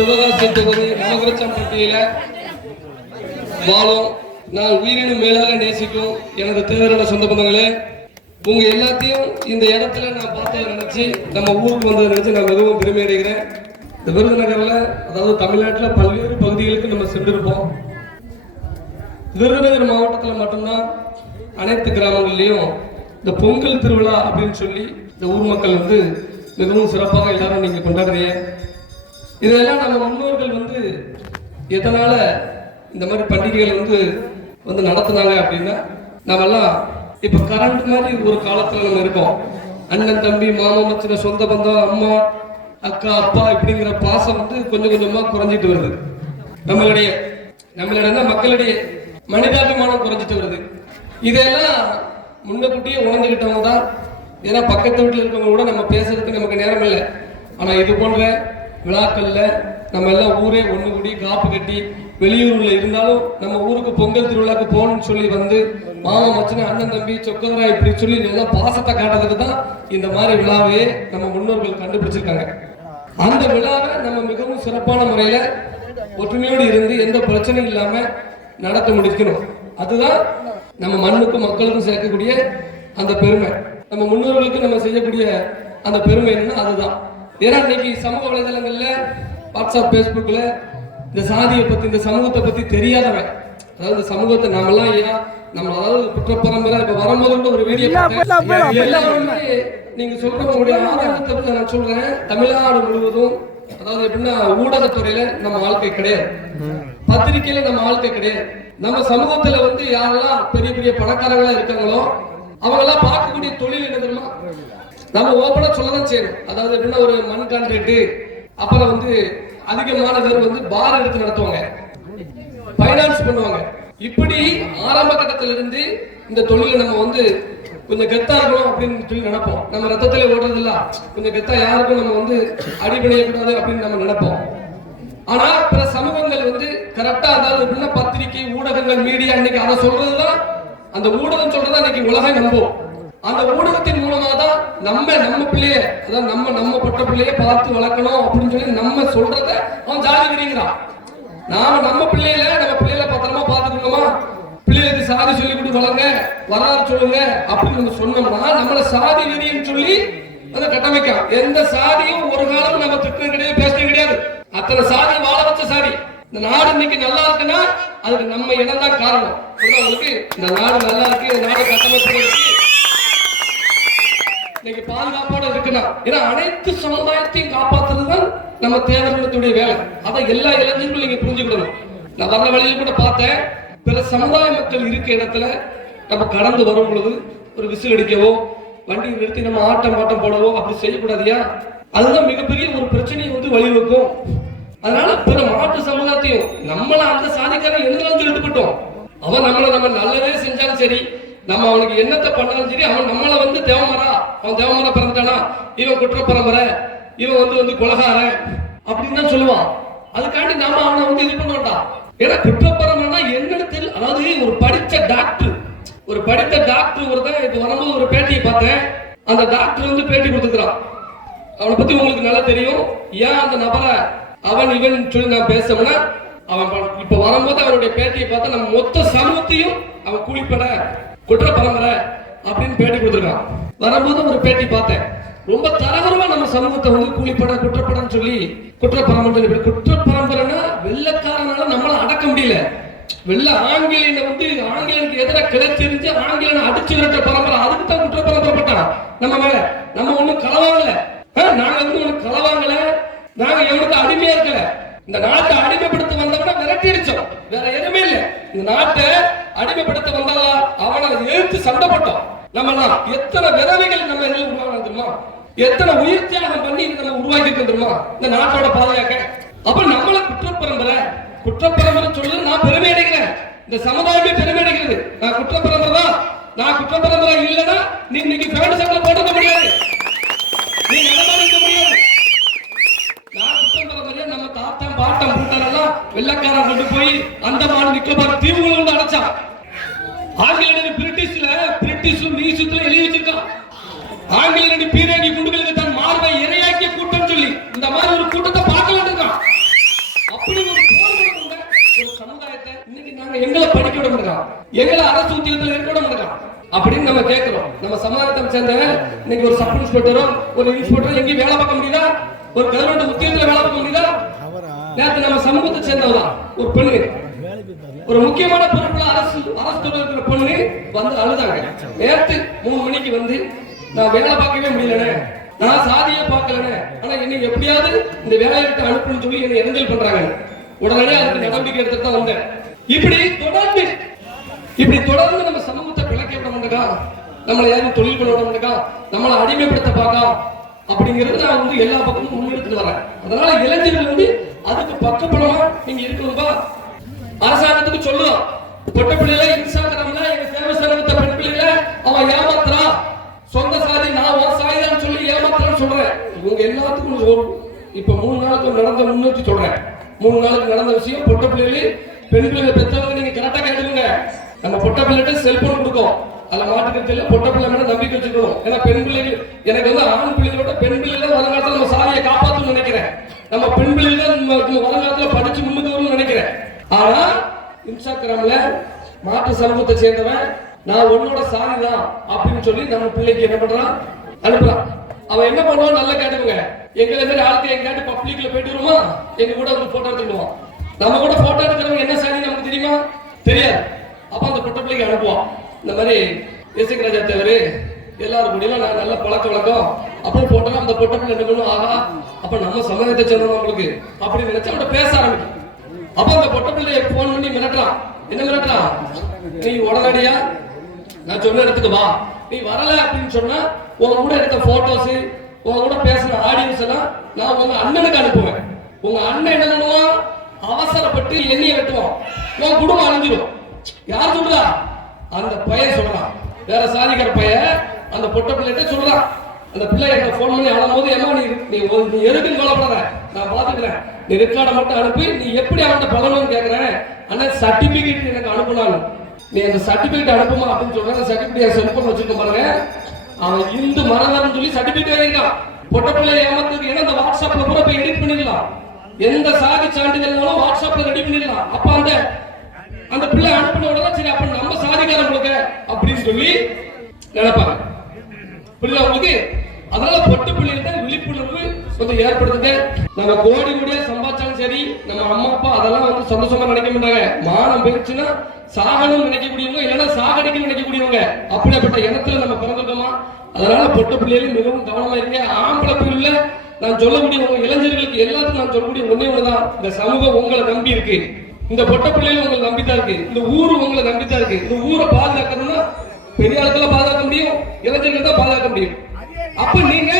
சிவகாசி தொகுதி நமகுரச்சம்பட்டியில வாழும் நான் உயிரினும் மேலாக நேசிக்கும் எனது தேவையான சொந்த பந்தங்களே உங்க எல்லாத்தையும் இந்த இடத்துல நான் பார்த்ததை நினைச்சு நம்ம ஊருக்கு வந்ததை நினைச்சு நான் மிகவும் பெருமை அடைகிறேன். இந்த விருதுநகர்ல அதாவது தமிழ்நாட்டில் பல்வேறு பகுதிகளுக்கு நம்ம சென்றிருப்போம். விருதுநகர் மாவட்டத்தில் மட்டும்தான் அனைத்து கிராமங்கள்லையும் இந்த பொங்கல் திருவிழா அப்படின்னு சொல்லி இந்த ஊர் மக்கள் வந்து மிகவும் சிறப்பாக எல்லாரும் நீங்க கொண்டாடுறீங்க. இதெல்லாம் நம்ம முன்னோர்கள் வந்து எதனால இந்த மாதிரி பண்டிகைகள் வந்து வந்து நடத்துனாங்க அப்படின்னா நாமெல்லாம் இப்போ கரண்ட் மாதிரி ஒரு காலத்தில் நம்ம இருக்கோம். அண்ணன் தம்பி மாமா மச்சின சொந்த பந்தம் அம்மா அக்கா அப்பா இப்படிங்கிற பாசம் வந்து கொஞ்சம் கொஞ்சமாக குறைஞ்சிட்டு வருது. நம்மளுடைய நம்மளுடைய தான் மக்களுடைய மனிதாபிமானம் குறைஞ்சிட்டு வருது. இதெல்லாம் முன்னக்கூட்டியே உணர்ந்துக்கிட்டவங்க தான். ஏன்னா பக்கத்து வீட்டில் இருக்கவங்க கூட நம்ம பேசுறதுக்கு நமக்கு நேரம் இல்லை. ஆனால் இது போன்ற விழாக்கள்ல நம்ம எல்லாம் ஊரே ஒன்று கூடி காப்பு கட்டி வெளியூரில் இருந்தாலும் நம்ம ஊருக்கு பொங்கல் திருவிழாக்கு போகணும்னு சொல்லி வந்து மாமா மச்சனை அண்ணன் தம்பி சொக்கவரா இப்படி சொல்லி நல்லா பாசத்தை காட்டுறதுக்கு தான் இந்த மாதிரி விழாவே நம்ம முன்னோர்கள் கண்டுபிடிச்சிருக்காங்க. அந்த விழாவை நம்ம மிகவும் சிறப்பான முறையில ஒற்றுமையோடு இருந்து எந்த பிரச்சனையும் இல்லாம நடத்த முடிக்கணும். அதுதான் நம்ம மண்ணுக்கும் மக்களுக்கும் சேர்க்கக்கூடிய அந்த பெருமை. நம்ம முன்னோர்களுக்கு நம்ம செய்யக்கூடிய அந்த பெருமை என்னன்னா அதுதான். ஏன்னா இன்னைக்கு சமூக வலைதளங்கள்ல வாட்ஸ்அப் ஃபேஸ்புக்ல இந்த சாதியை பத்தி இந்த சமூகத்தை பத்தி தெரியாதவன். அதாவது இந்த சமூகத்தை நாமெல்லாம் ஏன் நம்ம அதாவது குற்றப்பரம்பரை இப்ப வரும்போது கூட ஒரு வீடியோ எல்லாருமே நீங்க சொல்ற உங்களுடைய ஆதாரத்தை நான் சொல்றேன். தமிழ்நாடு முழுவதும் அதாவது எப்படின்னா ஊடகத்துறையில நம்ம வாழ்க்கை கிடையாது. பத்திரிக்கையில நம்ம வாழ்க்கை கிடையாது. நம்ம சமூகத்துல வந்து யாரெல்லாம் பெரிய பெரிய பணக்காரங்களா இருக்காங்களோ அவங்க எல்லாம் பார்க்கக்கூடிய தொழில் என்ன தெரியுமா? நம்ம ஓப்பனா சொல்லதான் செய்யணும் அதாவது எப்படின்னா ஒரு மண் கான்ட்ராக்ட் அப்புறம் வந்து அதிகமான பேர் வந்து பார் எடுத்து நடத்துவாங்க. ஃபைனான்ஸ் பண்ணுவாங்க. இப்படி ஆரம்ப கட்டத்திலிருந்து இந்த தொழிலை நம்ம வந்து கொஞ்சம் கெத்தா இருக்கணும் அப்படின்னு சொல்லி நினைப்போம். நம்ம ரத்தத்திலே ஓடுறது இல்ல கொஞ்சம் கெத்தா யாருக்கும் நம்ம வந்து அடிப்படையக்கூடாது அப்படின்னு நம்ம நினைப்போம். ஆனா பிற சமூகங்கள் வந்து கரெக்டா அதாவது எப்படின்னா பத்திரிகை ஊடகங்கள் மீடியா இன்னைக்கு அதை சொல்றதுதான் அந்த ஊடகம் சொல்றதா இன்னைக்கு உலகம் நம்பும். அந்த ஊடகத்தின் மூலமா தான் நம்ம நம்ம பிள்ளைய அதாவது நம்ம நம்ம பட்ட பிள்ளைய பார்த்து வளர்க்கணும் அப்படின்னு சொல்லி நம்ம சொல்றத அவன் ஜாதி கிடைக்கிறான் நாம நம்ம பிள்ளையில நம்ம பிள்ளையில பத்திரமா பாத்துக்கணுமா பிள்ளைகளுக்கு சாதி சொல்லி கொடு வளருங்க வரலாறு சொல்லுங்க அப்படின்னு நம்ம சொன்னோம்னா நம்மள சாதி விதின்னு சொல்லி அதை கட்டமைக்கலாம். எந்த சாதியும் ஒரு காலம் நம்ம திட்டம் கிடையாது பேசுறது கிடையாது. அத்தனை சாதி வாழ வச்ச சாதி. இந்த நாடு இன்னைக்கு நல்லா இருக்குன்னா அதுக்கு நம்ம இடம் தான் காரணம். சொல்றேன் உங்களுக்கு இந்த நாடு நல்லா இருக்கு இந்த நாடு கட்டமைப்பு இன்னைக்கு பாதுகாப்போட இருக்குன்னா ஏன்னா அனைத்து சமுதாயத்தையும் காப்பாத்துறது தான் நம்ம தேவர்களுடைய வேலை. அதை எல்லா இளைஞர்களும் நீங்க புரிஞ்சுக்கணும் நான் வர்ற வழியில கூட பார்த்தேன். பிற சமுதாய மக்கள் இருக்க இடத்துல நம்ம கடந்து வரும் பொழுது ஒரு விசில் அடிக்கவோ வண்டியை நிறுத்தி நம்ம ஆட்டம் பாட்டம் போடவோ அப்படி செய்யக்கூடாதியா அதுதான் மிகப்பெரிய ஒரு பிரச்சனையை வந்து வழிவகுக்கும். அதனால பிற மாற்று சமுதாயத்தையும் நம்மள அந்த சாதிக்காரன் என்னதான் சொல்லிட்டு அவன் நம்மளை நம்ம நல்லதே செஞ்சாலும் சரி நம்ம அவனுக்கு என்னத்தை பண்ணாலும் சரி அவன் நம்மளை வந்து தேவமரா அவன் தேவமரா பிறந்துட்டானா? இவன் குற்ற பரம்பரை இவன் வந்து வந்து கொலகாரன். அப்படின்னு தான் சொல்லுவான். அதுக்காண்டி நாம அவனை வந்து இது பண்ண வேண்டாம். ஏன்னா குற்றப்பரம்பரைனா என்னன்னு தெரியல. அதாவது ஒரு படித்த டாக்டர் ஒரு படித்த டாக்டர் ஒருத்தன் இப்ப வரும்போது ஒரு பேட்டியை பார்த்தேன். அந்த டாக்டர் வந்து பேட்டி கொடுத்துக்கிறான். அவனை பத்தி உங்களுக்கு நல்லா தெரியும். ஏன் அந்த நபரை அவன் இவன் சொல்லி நான் பேசணும்னா அவன் இப்ப வரும்போது அவனுடைய பேட்டியை பார்த்தா நம்ம மொத்த சமூகத்தையும் அவன் கூலிப்பட குற்ற பரம்பரை அப்படின்னு பேட்டி கொடுத்துருக்கான் வரும்போது ஒரு பேட்டி பார்த்தேன். ரொம்ப தரகரமா நம்ம சமூகத்தை வந்து கூலிப்பட குற்றப்படன்னு சொல்லி குற்ற பரம்பரை குற்ற பரம்பரைன்னா வெள்ளக்காரனால நம்மள அடக்க முடியல. வெள்ள ஆங்கிலேயனை வந்து ஆங்கிலனுக்கு எதிராக கிளச்செறிஞ்சு ஆங்கிலனை அடிச்சு விரட்ட பரம்பரை அதுக்கு தான் குற்ற பரம்பரை பட்டான். நம்ம மேல. இன்னைக்கு பேண்ட் சட்டை போட்டுக்க முடியாது. நீ நடமாடிக்க முடியாது. நான் குற்றம் தலைமையில நம்ம தாத்தன் பாட்டன் கூட்டாளெல்லாம் வெள்ளக்காரன் கொண்டு போய் அந்த மாநில நிக்கோபார் தீவுகளை கொண்டு அடைச்சான். ஆங்கிலேயர் பிரிட்டிஷ்ல பிரிட்டிஷும் மீசுத்தும் எழுதி வச்சிருக்கான். ஆங்கிலேயர் பீரங்கி குண்டுகளுக்கு தன் மார்பை இரையாக்கிய கூட்டம் சொல்லி இந்த மாதிரி ஒரு கூட்டத்தை பார்க்கலாம் இருக்கான் அப்படி ஒரு ஒரு இன்னைக்கு நாங்க எங்களை படிக்க விட முடியாது எங்களை அரசு உத்தியோகத்தில் இருக்க விட முடியாது அப்படின்னு நம்ம கேட்க சமாதானத்தை சேர்ந்த இன்னைக்கு ஒரு சப் இன்ஸ்பெக்டரோ ஒரு இன்ஸ்பெக்டரோ எங்கேயும் வேலை பார்க்க முடியுதா? ஒரு கவர்மெண்ட் உத்தியோகத்துல வேலை பார்க்க முடியுதா? நேற்று நம்ம சமூகத்தை சேர்ந்தவதான் ஒரு பெண்ணு. ஒரு முக்கியமான பொறுப்புல அரசு அரசு துறையில் பொண்ணு வந்து அழுதாங்க. நேத்து மூணு மணிக்கு வந்து நான் வேலை பார்க்கவே முடியலனே நான் சாதியே பார்க்கலனே ஆனா என்னை எப்படியாவது இந்த வேலையை விட்டு அனுப்புன்னு சொல்லி என்னை இறங்கல் பண்றாங்க. உடனே அதுக்கு நடவடிக்கை எடுத்துட்டு தான் வந்தேன். இப்படி தொடர்ந்து இப்படி தொடர்ந்து நம்ம சமூகத்தை பிழைக்க விட மாட்டேங்கா? நம்மளை யாரும் தொழில் பண்ண விட நம்மளை அடிமைப்படுத்த பார்க்கா? அப்படிங்கிறது நான் வந்து எல்லா பக்கமும் முன்னெடுத்துட்டு வரேன். அதனால இளைஞர்கள் வந்து அதுக்கு பக்கப்படமா நீங்க இருக்கணும்பா. அரசாங்கத்துக்கு சொல்லுவோம் பொட்ட பிள்ளைல இன்ஸ்டாகிராம்ல எங்க சேவை சமூகத்தை பெண் பிள்ளைல அவன் ஏமாத்துறா? சொந்த சாதி நான் ஒரு சாதிதான் சொல்லி ஏமாத்துறான்னு சொல்றேன். இவங்க எல்லாத்துக்கும் ஒரு இப்ப மூணு நாளுக்கு நடந்த முன்னேற்றி சொல்றேன். மூணு நாளுக்கு நடந்த விஷயம் பொட்ட பிள்ளைகளு பெண் பிள்ளைங்க பெற்றவங்க நீங்க கரெக்டா கேட்டுக்கோங்க. நம்ம பொட்ட பிள்ளைகிட்ட செல்போன் கொடுக்கும். அதுல மாட்டுக்கிறது பொட்ட பிள்ளை மேல நம்பிக்கை வச்சுக்கணும். ஏன்னா பெண் பிள்ளைகள் எனக்கு வந்து ஆண் பிள்ளைகளோட பெண் பிள்ளைகள் வருங்காலத்தில் நம்ம சாதியை காப்பாற்றணும்னு நினைக்கிறேன். நம்ம பெண் பிள்ளைகள் தான் நம்ம நம்ம படிச்சு முன்னுக்கு வரும்னு நினைக்கிறேன். ஆனா இன்ஸ்டாகிராம்ல மாற்று சமூகத்தை சேர்ந்தவன் நான் உன்னோட சாதி தான் அப்படின்னு சொல்லி நம்ம பிள்ளைக்கு என்ன பண்றான்? அனுப்புறான். அவன் என்ன பண்ணுவான் நல்லா கேட்டுக்கோங்க. எங்களை மாதிரி ஆளுக்கு எங்காட்டு பப்ளிக்ல போயிட்டு வருமா எங்க கூட வந்து போட்டோ எடுத்துக்குவோம் நம்ம கூட போட்டோ எடுக்கிறவங்க என்ன சாதி நமக்கு தெரியுமா? தெரியாது. அப்ப அந்த பொட்ட பிள்ளைக்கு அனுப்புவான். இந்த மாதிரி இசைக்கு ராஜா தேவர் எல்லாரும் முடியல நான் நல்ல பழக்க வழக்கம். அப்போ போட்டோம் அந்த பொட்டப்பு ரெண்டு மூணு பண்ணும் ஆஹா அப்ப நம்ம சமுதாயத்தை சொன்னோம் அவங்களுக்கு அப்படின்னு நினைச்சு அவன்கிட்ட பேச ஆரம்பிக்கும். அப்ப அந்த பொட்ட பிள்ளைய போன் பண்ணி மிரட்டுறான் என்ன மிரட்டுறான் நீ உடனடியா நான் சொன்ன இடத்துக்கு வா. நீ வரல அப்படின்னு சொன்னா உன் கூட எடுத்த போட்டோஸ் உன் கூட பேசுன ஆடியன்ஸ் எல்லாம் நான் உங்க அண்ணனுக்கு அனுப்புவேன். உங்க அண்ணன் என்ன பண்ணுவான்? அவசரப்பட்டு எண்ணெயை வெட்டுவான். உன் குடும்பம் அழிஞ்சிடும் யார் சொல்றா? அந்த பையன் சொல்றான். வேற சாதிக்கிற பையன் அந்த பொட்ட பிள்ளைகிட்ட சொல்றான். அந்த பிள்ளை எனக்கு ஃபோன் பண்ணி அழும் போது என்ன நீ நீ ஒரு- நீ எதுக்குன்னு கவலைப்படாத. நான் பார்த்துக்கிறேன் நீ ரெக்கார்டை மட்டும் அனுப்பி நீ எப்படி அவன்கிட்ட பலனும் கேட்கறேன் ஆனால் சர்டிபிகேட் எனக்கு அனுப்பினாலும் நீ அந்த சர்டிபிகேட் அனுப்புமா அப்படின்னு சொல்றேன். அந்த சர்டிபிகேட் செல்போன் வச்சுக்க பாருங்க. அவன் இந்து மரதான்னு சொல்லி சர்டிபிகேட் வாங்கிருக்கான் பொட்ட பிள்ளை ஏமாத்துக்கு ஏன்னா அந்த வாட்ஸ்அப்ல கூட போய் எடிட் பண்ணிடலாம். எந்த சாதி சான்றிதழ்னாலும் வாட்ஸ்அப்ல ரெடி பண்ணிடலாம். அப்ப அந்த அந்த பிள்ளை அனுப்பின உடனே சரி அப்ப நம்ம சாதிக்காத கொடுக்க அப்படின்னு சொல்லி நினைப்பாங்க. புரியுதா உங்களுக்கு? அதனால பொட்டு பிள்ளைகிட்ட விழிப்புணர்வு கொஞ்சம் ஏற்படுத்துங்க. நம்ம கோடி கூட சம்பாதிச்சாலும் சரி நம்ம அம்மா அப்பா அதெல்லாம் வந்து சந்தோஷமா நினைக்க மாட்டாங்க. மானம் போயிடுச்சுன்னா சாகணும்னு நினைக்கக்கூடியவங்க இல்லைன்னா சாகடிக்கணும்னு நினைக்கக்கூடியவங்க அப்படிப்பட்ட இனத்துல நம்ம பிறந்திருக்கோமா? அதனால பொட்டு பிள்ளைகளும் மிகவும் கவனமா இருங்க. ஆம்பளை பிள்ளைல நான் சொல்லக்கூடிய உங்க இளைஞர்களுக்கு எல்லாத்துக்கும் நான் சொல்லக்கூடிய ஒன்னே ஒண்ணுதான். இந்த சமூகம் உங்களை நம்பி இருக்கு. இந்த பொட்ட பிள்ளைகள் உங்களை நம்பித்தான் இருக்கு. இந்த ஊரு உங்களை நம்பித்தான் இருக்கு. இந்த ஊரை பாதுகாக்கணும்னா பெரிய ஆட்களை பாதுகாக்க முடியும் இளைஞர்கள் தான் பாதுகாக்க முடியும். அப்ப நீங்க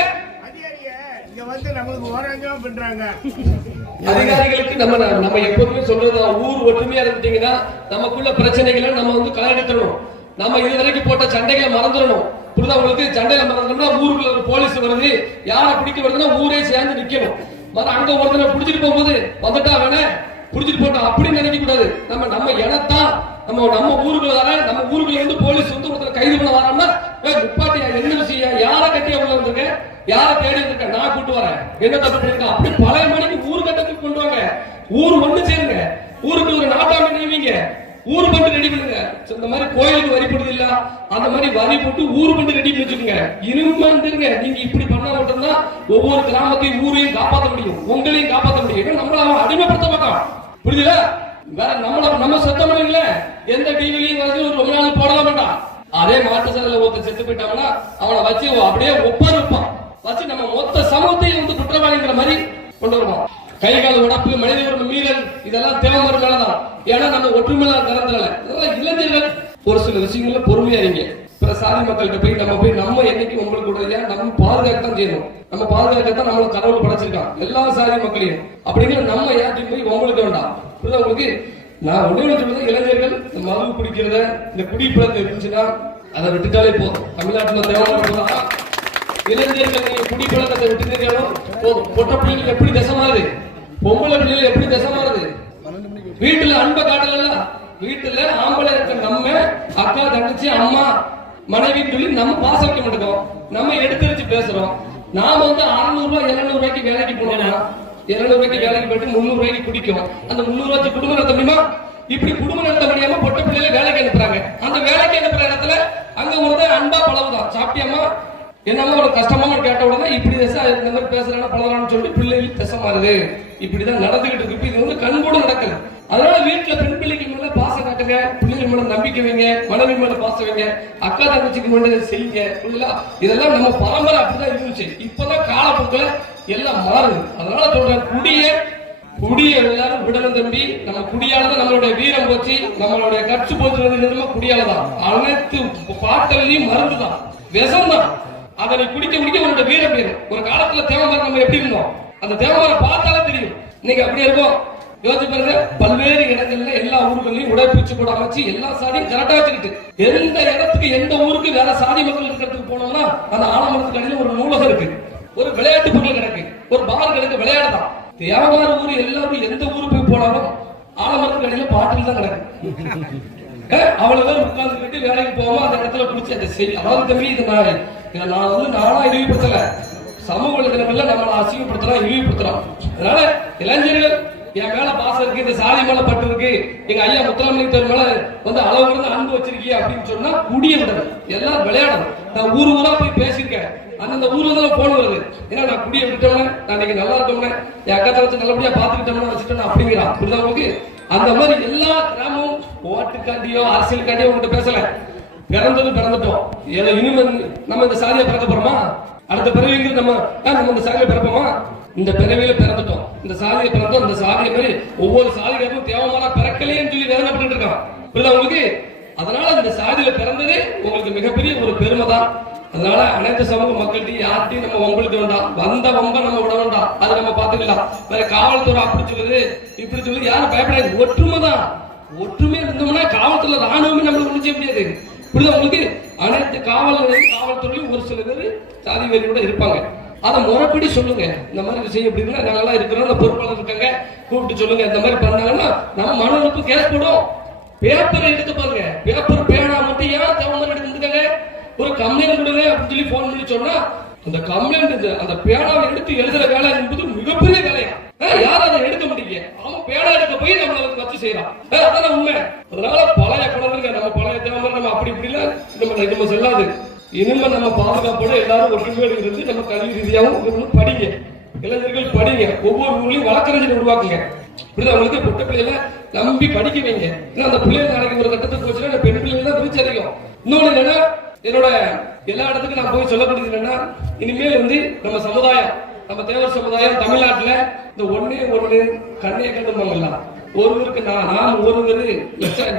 இங்க வந்து பண்றாங்க அதிகாரிகளுக்கு நம்ம நம்ம எப்போதுமே சொல்றது ஊர் ஒற்றுமையா இருந்துட்டீங்கன்னா நமக்குள்ள பிரச்சனைகளை நம்ம வந்து களையெடுத்துடணும் நம்ம இது வரைக்கும் போட்ட சண்டைகளை மறந்துடணும். புரியுதா உங்களுக்கு? சண்டையில மறந்தோம்னா ஊருக்குள்ள ஒரு போலீஸ் வருது. யாரை பிடிக்க வருதுன்னா ஊரே சேர்ந்து நிக்கணும். மற அங்க ஒருத்தனை பிடிச்சிட்டு போகும்போது வந்துட்டா வேணே புடிச்சிட்டு போட்டோம் அப்படின்னு நினைக்க கூடாது நம்ம நம்ம இனத்தான். நம்ம நம்ம ஊருக்குள்ள வர நம்ம ஊருக்குள்ள இருந்து போலீஸ் வந்து ஒருத்தர் கைது பண்ண வரான்னா முப்பாட்டி என்ன விஷயம்? யார கட்டி உள்ள வந்திருக்க? யார தேடி இருக்க நான் கூட்டு வரேன். என்ன தப்பு பண்ணிருக்கா? அப்படி பழைய மணிக்கு ஊர் கட்டத்துக்கு கொண்டு வாங்க. ஊர் ஒண்ணு சேருங்க ஊருக்கு ஒரு நாட்டாம நினைவீங்க ஊர் பண்டு ரெடி பண்ணுங்க இந்த மாதிரி கோயிலுக்கு வரி போடுறது இல்ல அந்த மாதிரி வரி போட்டு ஊர் பண்ணி ரெடி பண்ணி வச்சுக்கோங்க இருமாந்துருங்க நீங்க இப்படி பண்ணா மட்டும்தான் ஒவ்வொரு கிராமத்தையும் ஊரையும் காப்பாற்ற முடியும். உங்களையும் காப்பாற்ற முடியும். நம்மள அவன் அடிமைப்படுத்த மாட்டான். புரியுதுல? வேற நம்மள நம்ம செத்தம் இல்ல எந்த டிவிலையும் வந்து ஒரு ரொம்ப நாள் போடலாம் மாட்டான். அதே மாட்டு சாலையில ஒருத்தர் செத்து போயிட்டாங்கன்னா அவனை வச்சு அப்படியே ஒப்பாரு வைப்பான். வச்சு நம்ம மொத்த சமூகத்தையும் வந்து குற்றவாளிங்கிற மாதிரி கொண்டு வருவான். கை கால் உடப்பு மனித உரிமை மீறல் இதெல்லாம் தேவைப்படுற மேலதான். ஏன்னா நம்ம ஒற்றுமையில திறந்தல இதெல்லாம் இளைஞர்கள். ஒரு சில விஷயங்கள்ல பொறுமையா இருங்க. பிற சாதி மக்கள்கிட்ட போய் நம்ம போய் நம்ம என்னைக்கு உங்களுக்கு உடைய நம்ம பாதுகாக்க தான் செய்யணும். நம்ம பாதுகாக்க தான் நம்மள கடவுள் படைச்சிருக்கான். எல்லா சாதி மக்களையும். அப்படிங்கிற நம்ம ஏற்றி போய் உங்களுக்கு வேண்டாம். புரியுதா உங்களுக்கு? நான் ஒண்ணே ஒண்ணு சொல்றது இளைஞர்கள் இந்த மது பிடிக்கிறத இந்த குடிப்பழக்கம் இருந்துச்சுன்னா அதை விட்டுட்டாலே போதும். தமிழ்நாட்டில் தேவையான இளைஞர்கள் நீங்க குடிப்பழக்கத்தை விட்டு போதும். பொட்ட பிள்ளைகள் எப்படி தசமாது பொம்பளை பிள்ளைகள் எப்படி தசை மாறுது? வீட்டுல அன்பை காட்டல வீட்டுல ஆம்பளை இருக்க நம்ம அக்கா தங்கச்சி அம்மா மனைவின்னு சொல்லி நம்ம பாசம் வைக்க மாட்டோம். நம்ம எடுத்துரைச்சு பேசுறோம். நாம வந்து 600 ரூபாய் 700 ரூபாய்க்கு வேலைக்கு போனோம்னா 200 ரூபாய்க்கு வேலைக்கு போயிட்டு 300 ரூபாய்க்கு குடிக்கும். அந்த 300 ரூபாய்க்கு குடும்பம் நடத்த முடியுமா? இப்படி குடும்பம் நடத்த முடியாம பொட்ட பிள்ளைல வேலைக்கு அனுப்புறாங்க. அந்த வேலைக்கு அனுப்புற இடத்துல அங்க ஒரு அன்பா பழகுதான். சாப்பிட்டியம்மா? என்னால ஒரு கஷ்டமா கேட்ட உடனே இப்படி தசை இந்த மாதிரி பேசுறானா பழகிறான்னு சொல்லிட்டு பிள்ளைகள் தசை மாறுது. இப்படிதான் நடந்துகிட்டு இருக்கு. இது வந்து கண் கூட நடக்குது அதனால வீட்டுல பெண் பிள்ளைக்கு மேல பாசம் காட்டுங்க. பிள்ளைகள் மேல நம்பிக்கை வைங்க. மனைவி மேல பாசம் வைங்க. அக்கா தங்கச்சிக்கு மேல செய்யுங்க. புரியுதா? இதெல்லாம் நம்ம பரம்பரை அப்படிதான் இருந்துச்சு. இப்பதான் காலப்போக்கில் எல்லாம் மாறுது. அதனால சொல்றேன் குடிய குடிய எல்லாரும் விடணும் தம்பி. நம்ம குடியாலதான் நம்மளுடைய வீரம் போச்சு. நம்மளுடைய கட்சி போச்சுறது நிஜமா குடியாலதான் அனைத்து பாட்டல்லையும் மருந்துதான். விஷம் தான் அதை நீ குடிக்க குடிக்க உன்னோட வீரம் பேரும் ஒரு காலத்துல தேவமரம் நம்ம எப்படி இருந்தோம்? அந்த தேவமரம் பார்த்தாலே தெரியும். இன்னைக்கு அப்படி இருக்கும். யோசிச்சு பாருங்க பல்வேறு இடங்கள்ல எல்லா ஊர்களையும் உடற்பயிற்சி கூட அமைச்சு எல்லா சாதியும் கரெக்டா வச்சுக்கிட்டு எந்த இடத்துக்கு எந்த ஊருக்கு வேற சாதி மக்கள் இருக்கிறதுக்கு போனோம்னா அந்த ஆலமரத்துக்கு அடியில ஒரு நூலகம் இருக்கு. ஒரு விளையாட்டு பொருள் கிடக்கு. ஒரு பார் கிடக்கு விளையாடலாம் தேவார ஊர் எல்லாரும் எந்த ஊருக்கு போனாலும் ஆலமரத்துக்கு அடியில பாட்டில் தான் கிடக்கு. அவ்வளவு பேர் உட்கார்ந்துக்கிட்டு வேலைக்கு போகாம அந்த இடத்துல குடிச்சு அந்த சரி அதாவது தம்பி இது நான் இதை நான் வந்து நானா இழிவுபடுத்தல. சமூக வலைதளங்கள்ல நம்மளை அசிங்கப்படுத்துறோம் இழிவுபடுத்துறோம் அதனால இளைஞர்கள் என் மேல பாசம் இருக்கு இந்த சாதி மேல பட்டு இருக்கு எங்க ஐயா முத்துராமலிங்க தேவர் மேல வந்து அளவு இருந்து அன்பு வச்சிருக்கீங்க அப்படின்னு சொன்னா குடிய விடணும். எல்லாம் விளையாடணும். நான் ஊர் ஊரா போய் பேசியிருக்கேன். அந்தந்த ஊர்ல தான் போன் வருது. ஏன்னா நான் குடிய விட்டுட்டோம்னா நான் இன்னைக்கு நல்லா இருக்கோம்னா என் அக்கா தங்கச்சி நல்லபடியா பாத்துக்கிட்டோம்னா வச்சுட்டோம் அப்படிங்கிறான். புரியுதா உங்களுக்கு? அந்த மாதிரி எல்லா கிராமமும் ஓட்டுக்காண்டியோ அரசியலுக்காண்டியோ உங்ககிட்ட பேசல. பிறந்தது பிறந்துட்டோம். ஏதோ இனிமே நம்ம இந்த சாதியை பிறக்க போறோமா? அடுத்த பிறவிங்கிறது நம்ம நம்ம இந்த சாதியை பிறப்போமா? இந்த பிறவியில பிறந்துட்டோம். இந்த சாதியை பிறந்தோம். இந்த சாதியை மாதிரி ஒவ்வொரு சாதிகாரமும் தேவமான பிறக்கலையேன்னு சொல்லி வேதனைப்பட்டு இருக்கான். புரியுதா உங்களுக்கு? அதனால இந்த சாதியில பிறந்தது உங்களுக்கு மிகப்பெரிய ஒரு பெருமை தான். அதனால அனைத்து சமூக மக்கள்கிட்டையும் யார்கிட்டயும் நம்ம உங்களுக்கு வேண்டாம். வந்த வம்ப நம்ம விட வேண்டாம். அது நம்ம பாத்துக்கலாம் வேற காவல்துறை அப்படி சொல்லுது இப்படி சொல்லுது. யாரும் பயப்படாது ஒற்றுமை தான். ஒற்றுமை இருந்தோம்னா காவல்துறை ராணுவமே நம்மளுக்கு ஒண்ணு செய்ய முடியாது. புரியுதா உங்களுக்கு அனைத்து காவல் நிலையம் காவல்துறையிலும் ஒரு சில பேர் சாதி வெறியோட இருப்பாங்க. அதை முறைப்படி சொல்லுங்க. இந்த மாதிரி விஷயம் எப்படின்னா நாங்களாம் இருக்கிறோம் இந்த பொறுப்பாளர் இருக்காங்க கூப்பிட்டு சொல்லுங்க. இந்த மாதிரி பண்ணாங்கன்னா நம்ம மன அனுப்பு கேஸ் போடும் பேப்பரை எடுத்து பாருங்க. பேப்பர் பேனா மட்டும் ஏன் தேவமரம் எடுத்து வந்துருக்காங்க ஒரு கம்ப்ளைண்ட் கொடுங்க அப்படின்னு சொல்லி போன் பண்ணி சொன்னா அந்த கம்ப்ளைண்ட் அந்த பேனாவை எடுத்து எழுதுற வேலை என்பது மிகப்பெரிய வேலையா? யாரும் அதை எடுக்க முடியல அவன் பேனா எடுக்க போய் நம்மள வச்சு செய்யறான். அதான் அதான உண்மை. அதனால பழைய குழந்தைங்க நம்ம பழைய தேவை அப்படி இப்படிலாம் நம்ம நம்ம சொல்லாது. இனிமே நம்ம பாதுகாப்போட எல்லாரும் ஒற்றுமையோடு இருந்து நம்ம கல்வி ரீதியாகவும் படிங்க. இளைஞர்கள் படிங்க. ஒவ்வொரு ஊர்லயும் வழக்கறிஞர் உருவாக்குங்க. இப்படிதான் அவங்களுக்கு பொட்ட பிள்ளைகளை நம்பி படிக்க வைங்க. ஏன்னா அந்த பிள்ளைகள் நாளைக்கு ஒரு கட்டத்துக்கு போச்சுன்னா பெண் பிள்ளைங்க தான் விரிச்சு அதிகம் இன்னொன்னு என்னன்னா என்னோட எல்லா இடத்துக்கும் நான் போய் சொல்லக்கூடியது என்னன்னா இனிமேல் வந்து நம்ம சமுதாயம் நம்ம தேவர் சமுதாயம் தமிழ்நாட்டுல இந்த ஒண்ணே ஒண்ணு கண்ணே கண்டுமாங்கல்ல ஒருவருக்கு நான் நாம் ஒருவர்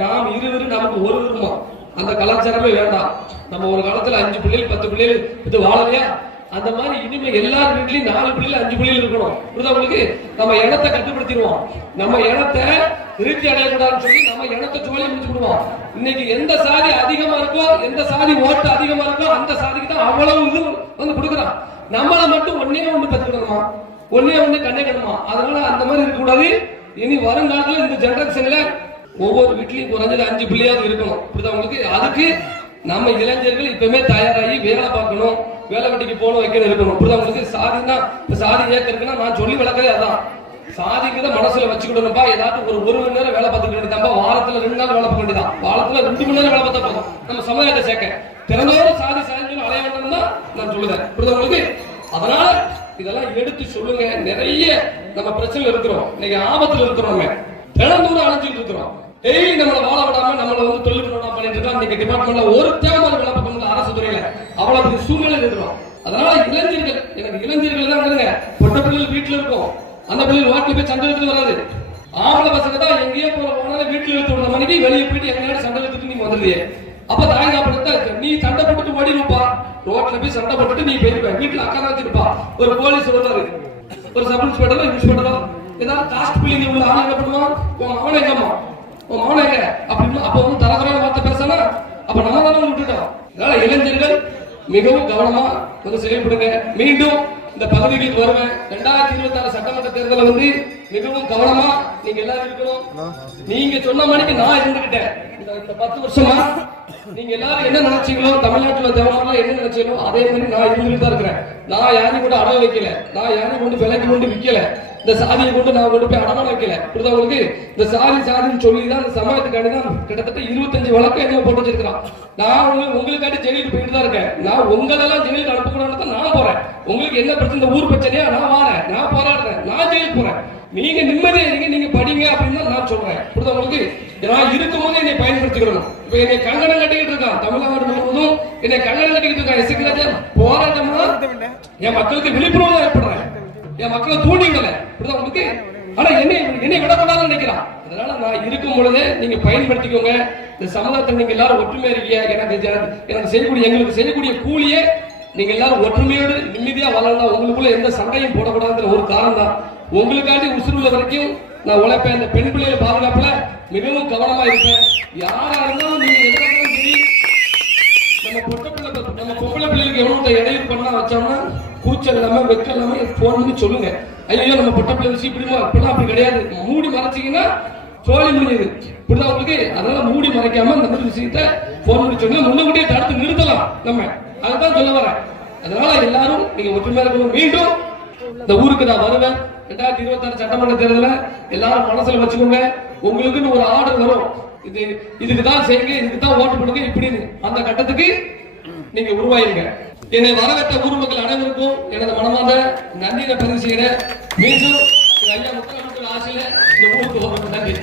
நாம் இருவர் நமக்கு ஒருவருமா அந்த கலாச்சாரமே வேண்டாம். நம்ம ஒரு காலத்துல அஞ்சு பிள்ளைகள் பத்து பிள்ளைகள் இது வாழலையா? அந்த மாதிரி இனிமே எல்லார் வீட்லயும் நாலு பிள்ளைகள் அஞ்சு பிள்ளைகள் இருக்கணும். புரியுதா உங்களுக்கு? நம்ம இடத்தை கட்டுப்படுத்திடுவோம். நம்ம இடத்தை திருப்தி அடையக்கூடாதுன்னு சொல்லி நம்ம இடத்தை ஜோலி முடிச்சு விடுவோம் இன்னைக்கு எந்த சாதி அதிகமா இருக்கோ எந்த சாதி ஓட்டு அதிகமா இருக்கோ அந்த சாதிக்கு தான் அவ்வளவு இது வந்து கொடுக்குறான். நம்மளை மட்டும் ஒன்னே ஒண்ணு கத்துக்கணுமா ஒன்னே ஒண்ணு கண்ணைக்கணுமா அதனால அந்த மாதிரி இருக்கக்கூடாது. இனி வருங்காலத்துல இந்த ஜெனரேஷன்ல ஒவ்வொரு வீட்லயும் குறைஞ்சது அஞ்சு பிள்ளையாவது இருக்கணும். புரியுதா உங்களுக்கு? அதுக்கு நம்ம இளைஞர்கள் இப்பவுமே தயாராகி வேலை பார்க்கணும். வேலை வெட்டிக்கு போகணும் வைக்கணும் இருக்கணும். புரியுதா உங்களுக்கு? சாதினா இப்ப சாதி ஏக்க இருக்குன்னா நான் சொல்லி விளக்கவே அதான். சாதிக்கிறத மனசுல வச்சுக்கிடணும்பா ஏதாவது ஒரு ஒரு மணி நேரம் வேலை பார்த்துக்க வேண்டியதான் வாரத்துல ரெண்டு நாள் வேலை பார்க்க வேண்டியதான் வாரத்துல ரெண்டு மணி நேரம் வேலை பார்த்தா போதும். நம்ம சமுதாயத்தை சேர்க்க. பிறந்தவரும் சாதி சாதி அலைய வேண்டும் தான் நான் சொல்லுவேன். புரியுதா உங்களுக்கு? அதனால இதெல்லாம் எடுத்து சொல்லுங்க. நிறைய நம்ம பிரச்சனை இருக்கிறோம். இன்னைக்கு ஆபத்துல இருக்கிறோம் தினந்தோறும் அழைச்சிட்டு இருக்கிறோம். டெய்லி நம்மள வாழ விடாம நம்மள வந்து தொழில் பண்ணலாம் பண்ணிட்டு இருக்கோம். இன்னைக்கு டிபார்ட்மெண்ட்ல ஒரு தேவையான வேலை அரசு துறையில அவ்வளவு பெரிய சூழ்நிலை இருக்கிறோம். அதனால இளைஞர்கள் எனக்கு இளைஞர்கள் தான் வருங்க பொட்ட பிள்ளைகள் வீட்டுல இருக்கும். அந்த பிள்ளைகள் வாட்டில் போய் சண்டை எடுத்து வராது. ஆம்பளை பசங்க தான் எங்கேயே போற போனாலும் வீட்டுல இருந்து விடுற மணிக்கு வெளியே போயிட்டு எங்கேயாவது சண்டை எடுத்துட்டு நீ வந்துருவியே அப்ப தாய் நீ சண்டை போட்டுட்டு ஓடிடுப்பா ரோட்ல போய் சண்டை போட்டுட்டு நீ போயிருப்ப. வீட்டுல அக்கா தான் இருப்பா ஒரு போலீஸ் வருவாரு ஒரு சப் இன்ஸ்பெக்டரோ இன்ஸ்பெக்டரோ ஏதாவது காஸ்ட் பிள்ளைங்க உள்ள ஆள் என்ன பண்ணுவான் உன் மகனை எங்கம்மா உன் மகனை எங்க அப்படின்னு அப்ப வந்து தரதரான வார்த்தை பேசலாம் அப்ப நம்ம தானே விட்டுட்டோம். அதனால இளைஞர்கள் மிகவும் கவனமா வந்து செயல்படுங்க. மீண்டும் இந்த பகுதிகளுக்கு வருவேன். ரெண்டாயிரத்தி இருபத்தி ஆறு சட்டமன்ற தேர்தலில் வந்து மிகவும் கவனமா நீங்க எல்லாரும் இருக்கணும். நீங்க சொன்ன மணிக்கு நான் இருந்துகிட்டேன். இந்த பத்து வருஷமா நீங்க எல்லாரும் என்ன நினைச்சீங்களோ தமிழ்நாட்டுல தேவையான என்ன நினைச்சீங்களோ அதே மாதிரி நான் இருந்துட்டு தான் இருக்கிறேன். நான் யாரையும் கூட அடவு வைக்கல. நான் யாரையும் கொண்டு விலைக்கு கொண்டு விற்கல இந்த சாதியை கொண்டு நான் கொண்டு போய் அடமான வைக்கல. புரியுதா உங்களுக்கு? இந்த சாதி சாதின்னு சொல்லி தான் இந்த சமயத்துக்காண்டி தான் கிட்டத்தட்ட இருபத்தஞ்சு வழக்கு என்ன போட்டு வச்சிருக்கிறான். நான் உங்களுக்கு உங்களுக்காண்டி ஜெயிலுக்கு போயிட்டு தான் இருக்கேன். நான் உங்களெல்லாம் ஜெயிலுக்கு அனுப்பக்கூடாதுன்னு தான் நான் போறேன். உங்களுக்கு என்ன பிரச்சனை? இந்த ஊர் பிரச்சனையா? நான் வாரேன். நான் போராடுறேன். நான் ஜெயிலுக்கு போறேன். நீங்க நிம்மதியா இருங்க. நீங்க படிங்க அப்படின்னு தான் நான் சொல்றேன். புரியுதா உங்களுக்கு? நான் இருக்கும்போது என்னை பயன்படுத்திக்கணும். இப்ப என்னை கங்கணம் கட்டிக்கிட்டு இருக்கான். தமிழ்நாடு முழுவதும் என்னை கங்கணம் கட்டிக்கிட்டு இருக்கான். எசக்கிராஜன் போராட்டமா? என் மக்களுக்கு விழிப்புணர்வு ஏற்படுறேன். என் மக்களை தூண்டி விடல. புரியுதா உங்களுக்கு? ஆனா என்னை என்னை விடக்கூடாதுன்னு நினைக்கிறான் அதனால நான் இருக்கும் பொழுதே நீங்க பயன்படுத்திக்கோங்க. இந்த சமுதாயத்தை நீங்க எல்லாரும் ஒற்றுமையா இருக்கீங்க எனக்கு எனக்கு- எனக்கு செய்யக்கூடிய எங்களுக்கு செய்யக்கூடிய கூலியே நீங்க எல்லாரும் ஒற்றுமையோடு நிம்மதியா வளரலாம் உங்களுக்குள்ள எந்த சண்டையும் போடக்கூடாதுங்கிற ஒரு காரணம் தான் உங்களுக்காண்டி உசுருள்ள வரைக்கும் நான் உழைப்பேன். இந்த பெண் பிள்ளைகள் பாதுகாப்புல மிகவும் கவனமா இருப்பேன். யாரா இருந்தாலும் நீங்க எதா சரி. நம்ம பொட்ட பிள்ளை நம்ம பொம்பளை பிள்ளைகளுக்கு எவ்வளவு இடையூறு பண்ணா வச்சோம்னா கூச்சல் இல்லாம வெக்கம் இல்லாம போன் பண்ணி சொல்லுங்க. ஐயோ நம்ம பொட்ட பிள்ளை விஷயம் இப்படிமா? அப்படிலாம் அப்படி கிடையாது. மூடி மறைச்சிங்கன்னா சோழி முடியுது இப்படிதான் உங்களுக்கு அதனால மூடி மறைக்காம இந்த மாதிரி விஷயத்த போன் பண்ணி சொல்லுங்க. முன்னக்கூட்டியே தடுத்து நிறுத்தலாம் நம்ம. அதுதான் சொல்ல வரேன். அதனால எல்லாரும் நீங்க ஒற்றுமையா இருக்கணும். மீண்டும் இந்த ஊருக்கு நான் வருவேன். ரெண்டாயிரத்தி இருபத்தி ஆறு சட்டமன்ற தேர்தலில் எல்லாரும் மனசுல வச்சுக்கோங்க. உங்களுக்குன்னு ஒரு ஆர்டர் வரும். இது இதுக்கு தான் செய்யுங்க இதுக்கு தான் ஓட்டு போடுங்க இப்படின்னு. அந்த கட்டத்துக்கு நீங்க உருவாயிருங்க. என்னை வரவேற்ற ஊர் மக்கள் அனைவருக்கும் எனது மனமார்ந்த நன்றியை பதிவு செய்கிறேன். மீண்டும் ஐயா முத்தரமக்கள் ஆசையில இந்த ஊருக்கு நன்றி.